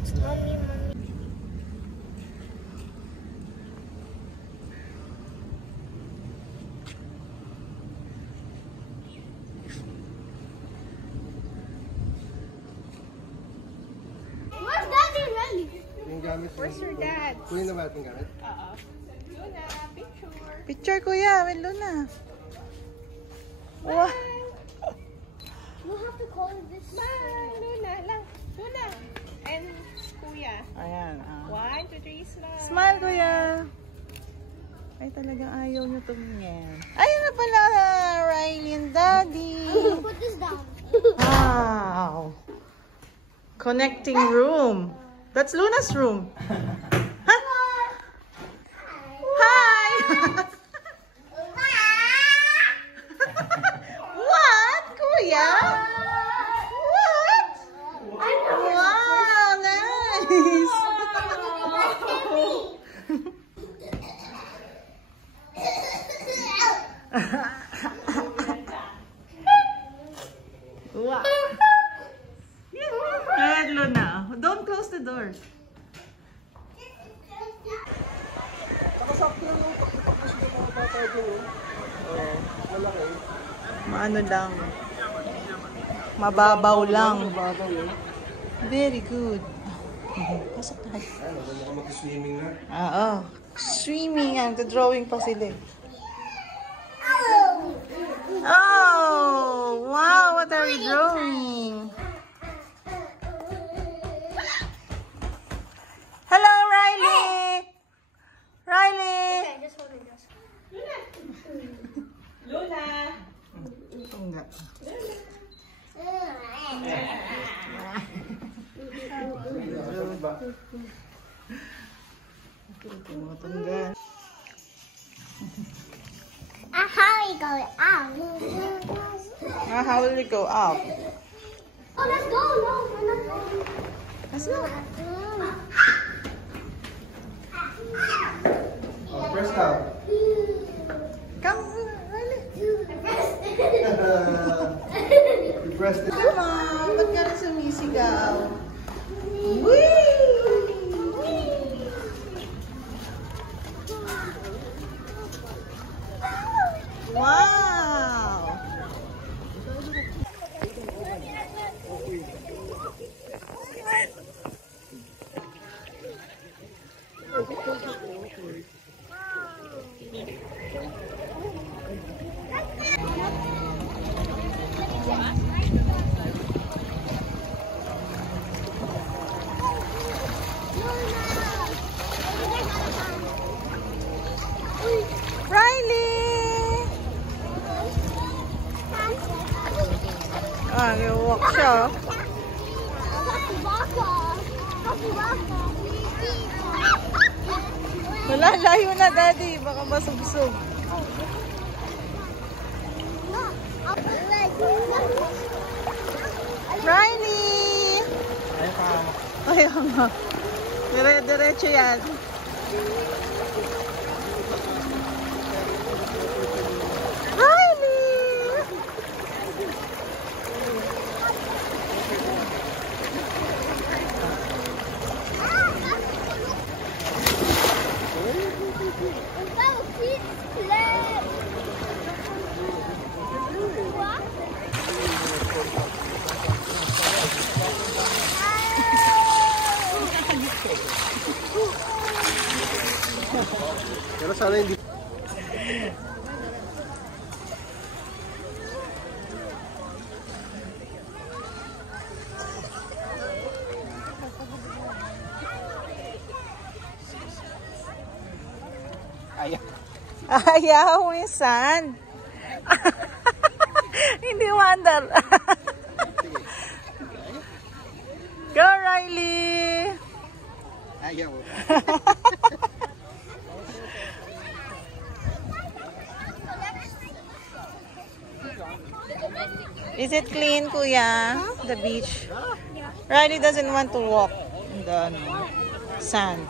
Mommy, mommy. Where's Daddy really? Where's your dad? Kunin na ba ating gamit? Luna, picture. Picture kuya, with Luna. Wow. You have to call this. Smile, Luna, lang. Luna. And Kuya. Ayan. 1, 2, 3, smile. Smile kuya. Ay talagang ayaw nyo tumingin. Ayun na pala, Riley and Daddy. Put this down. Wow. Connecting room. That's Luna's room. Huh? Hi. What, kuya? What? Wow, nice. Wow. Ayan, Luna. Don't close the door. Nakasakto lang yung pagpapos ng mga bata dyan. Malaki. Maano lang. Mababaw lang. Mababaw yun. Very good. Pasok tayo. Ano, gusto ka mag-swimming na? Oo. Swimming. Drawing pa sila. Oh! Wow! What are we drawing? Hello, Riley! Riley! Okay, just hold it. Luna. Enggak. Tumutunggan. How we go out? How will we go up? Oh, let's go. No, we're not going. Let's go. Oh, press down. Come, Riley. You pressed it. Come on, ba't ka rin sumisigaw? Whee! Wow! Riley! Walk siya. Wala, layo na, Daddy. Baka masubsob. Riley! Ayaw nga. Dire-diretso yan. Riley! Pero sana hindi. Ayaw, minsan. Hindi wonder. Go, Riley! Ayaw. Is it clean, Kuya? The beach? Riley doesn't want to walk in the sand.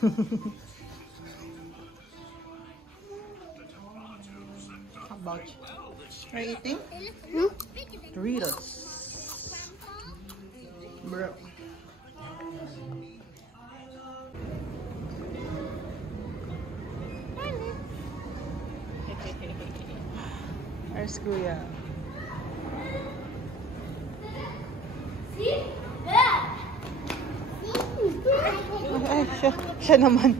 How about you? Are you eating? Doritos. Bro. Where's Kuya? See? Good. Ay, siya naman.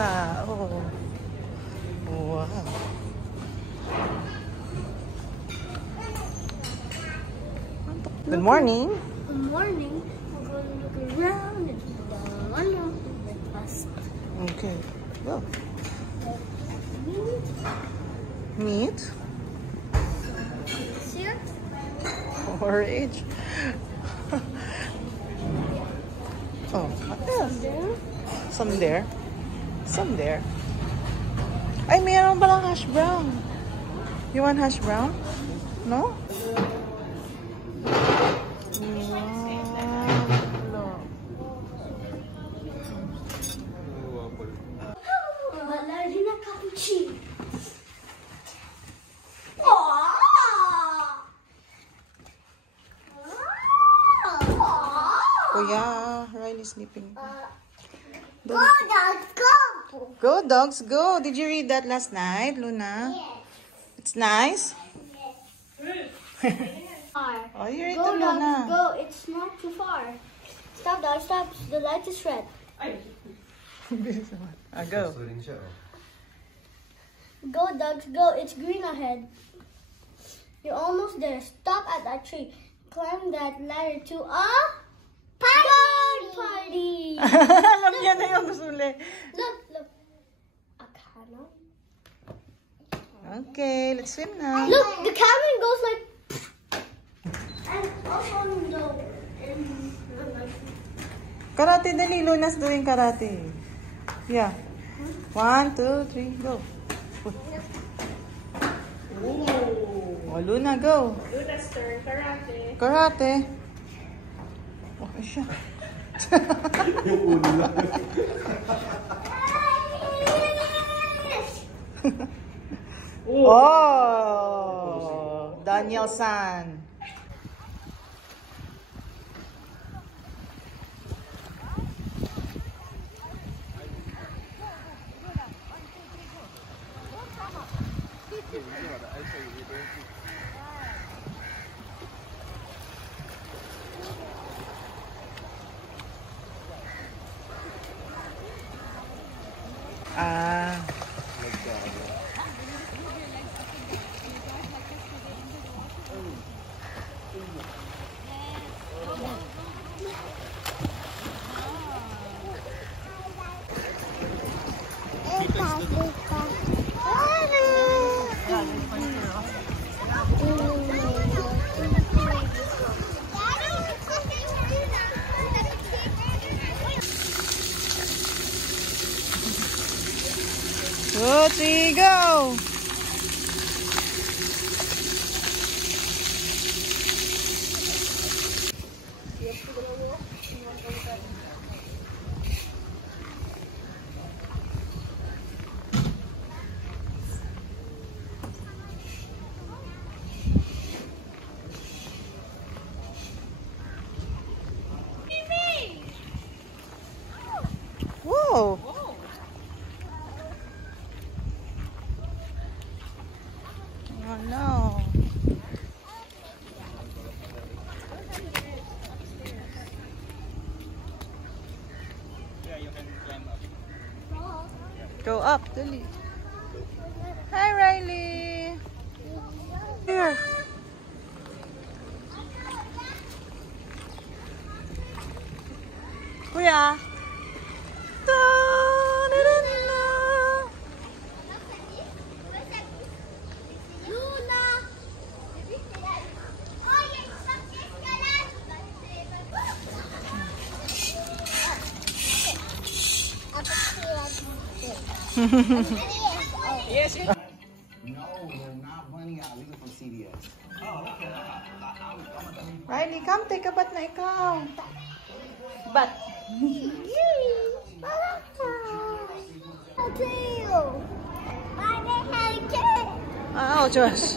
Tao. Wow. Good morning. Good morning. We're going to look around and down and breakfast. Okay, go. Meat. Here. Porridge. Oh, what else? There. Some there. Some there. Ay, mayroon palang hash brown. You want hash brown? No? Ballerina cappuccino. Kuya, Riley sleeping. Go, dogs, go. Go, dogs, go. Did you read that last night, Luna? Yes. It's nice? Far. Oh, you read Go, it, dogs, Luna. go. It's not too far. Stop, dogs, stop. The light is red. Go. Go, dogs, go. It's green ahead. You're almost there. Stop at that tree. Climb that ladder to a party. Alam niya na yung suli. Look, look. A cannon. Okay, let's swim now. Look, the cannon goes like. And also no. Karate, dali. Luna's doing karate. Yeah. 1, 2, 3, go. Oh, Luna, go. Luna's turn, karate. Karate. Okay siya. Yung ulo lang. Oh! Daniel-san. Ah. Two, three, go! Whoa! Oh no. Go up, Dali. Hi, Riley. Here. Kuya. Luna. Oh, you're stuck this Yes. No, they're not running out. These are from CVS. Riley, come, take a bath na ikaw. But I'll tell you. Bye, Josh. Oh, Josh.